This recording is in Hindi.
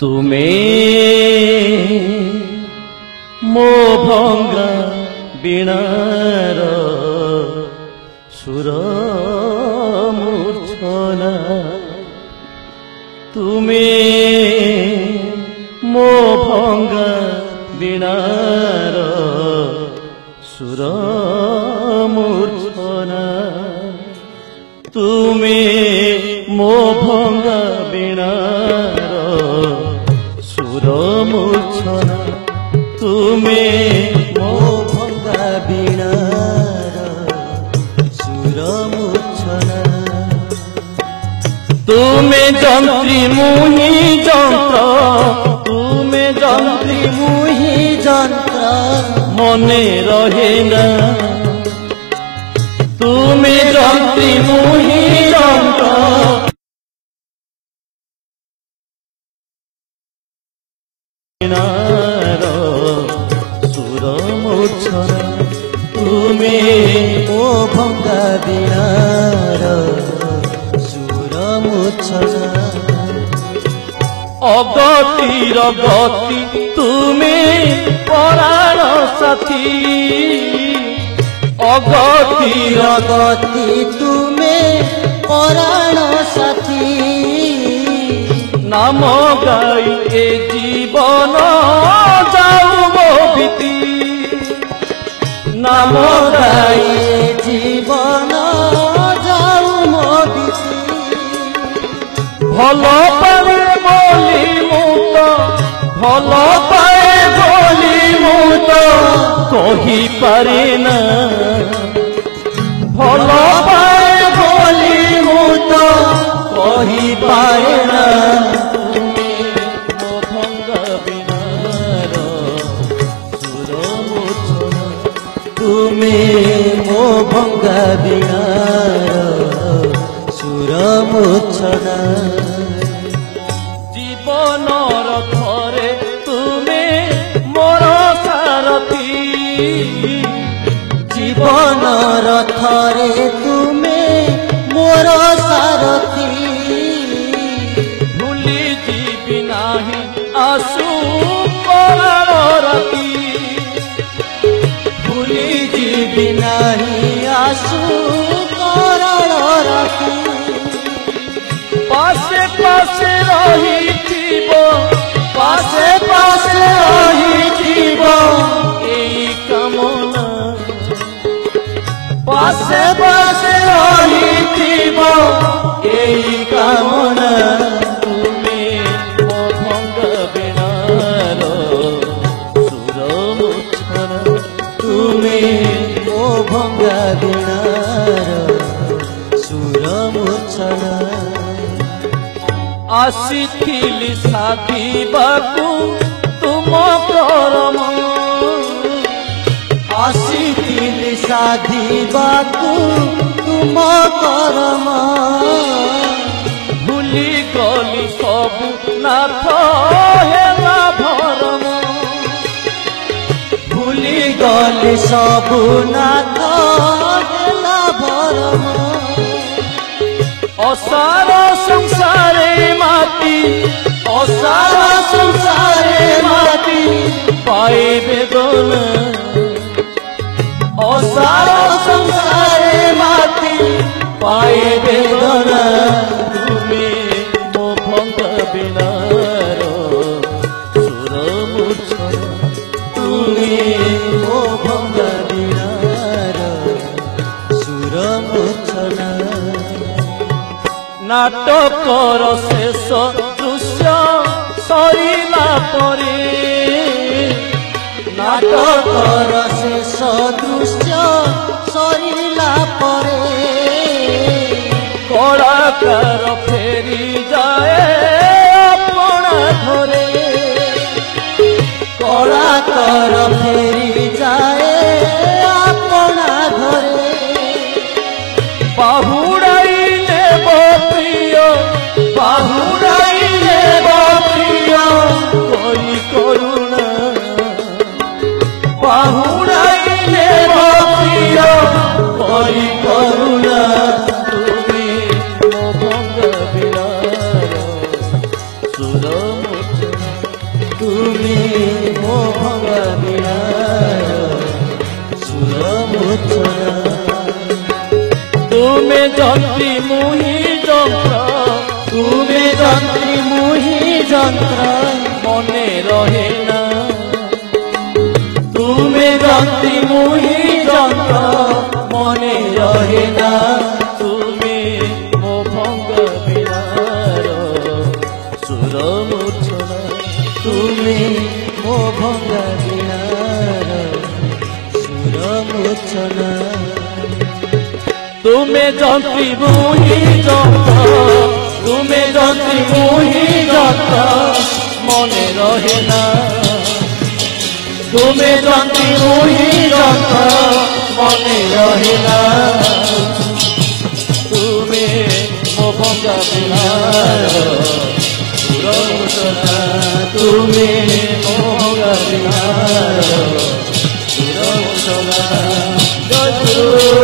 तुमे मो भंगा बीणार सुर मूर्छना तुमे मो भंगा बीणार सुर मूर्छना तुमे मो भंगा बीणार सुर मूर्छना तुमे मो भंगा बीणार सुर मूर्छना तुमे जंत्री मुहि जंत्र तुमे जंत्री मुहि जंत्र मने रहे ना तुमे जंत्री मुहि जंत्र सुर मूर्छना तुमे मो भंगा बीणार सुर मूर्छना अगतिर गति तुमे पराण साथी अगतिर गति तुमे पराण साथी नाम गाई ए जीवन जाऊ मो बीती नाम गाई जीवन जाऊ मो बीती भल पाए बोली मुत भल पाए बोली मुत कही पारे ना भल पाए बोली मुत कही पारे ना तुमे मो भंगा बीणार सुर मूर्छना जीवन रथरे तुमे मोर सारथी जीवन रथरे तुमे मोर सारथी भूली जीवी नाही आसु करार राती भूली जीवी नाही आसु करार राती पासे पासे रही जीव पासे पासे रही जीव एई कामना पासे पासे रही जीव एई कामना तुमे मो भंगा बीणार सुर मूर्छना तुमे मो भंगा बीणार सुर मूर्छना आसीथिली साधिबाकू तुम करम आसीथिली साधिबाकू तुम करम भूली गली सबु नाथ हेला भरम भूली गली सबु नाथ हेला भरम असार संसारे माती असार संसारे माती पाए बेदना असार संसारे माती पाए बेदना तुमे मो भंगा बीणार सुर मूर्छना तुमे मो भंगा बीणार सुर मूर्छना नाटकर शेष दृश्य सरिला परे नाटकर शेष दृश्य सरिला परे कलाकार फेरी जाए अपना घरे कलाकार फेरी जाए अपना घरे बाहुड़ाई नेब प्रिय बाहुड़ाई नेब प्रिय करी करुणा बाहुड़ाई नेब प्रिय करी करुणा तुमे मो भंगा बीणार सुर मूर्छना ତୁମେ ଯନ୍ତ୍ରୀ ମୁହିଁ ଯନ୍ତ୍ର ତୁମେ ଯନ୍ତ୍ରୀ ମୁହିଁ ଯନ୍ତ୍ର ମନେ ରହେ ନା ତୁମେ ଯନ୍ତ୍ରୀ ମୁହିଁ ଯନ୍ତ୍ର ମନେ ରହେ ନା ତୁମେ ମୋ ଭଙ୍ଗ ବିଣାର ସୁର ମୂର୍ଚ୍ଛନା ତୁମେ ମୋ ଭଙ୍ଗା ବିଣାର ସୁର ମୂର୍ଚ୍ଛନା ତୁମେ ଯନ୍ତ୍ରୀ ମୁହିଁ ଯନ୍ତ୍ର ତୁମେ ଯନ୍ତ୍ରୀ ମୁହିଁ ଯନ୍ତ୍ର ମନେ ରହେ ନା ତୁମେ ଯନ୍ତ୍ରୀ ମୁହିଁ ଯନ୍ତ୍ର ମନେ ରହେ ନା ତୁମେ ମୋ ଭଙ୍ଗା ବିଣାର ସୁର ମୂର୍ଚ୍ଛନା ତୁମେ ମୋ ଭଙ୍ଗା ବିଣାର ସୁର ମୂର୍ଚ୍ଛନା ଜୟ ଗୁରୁ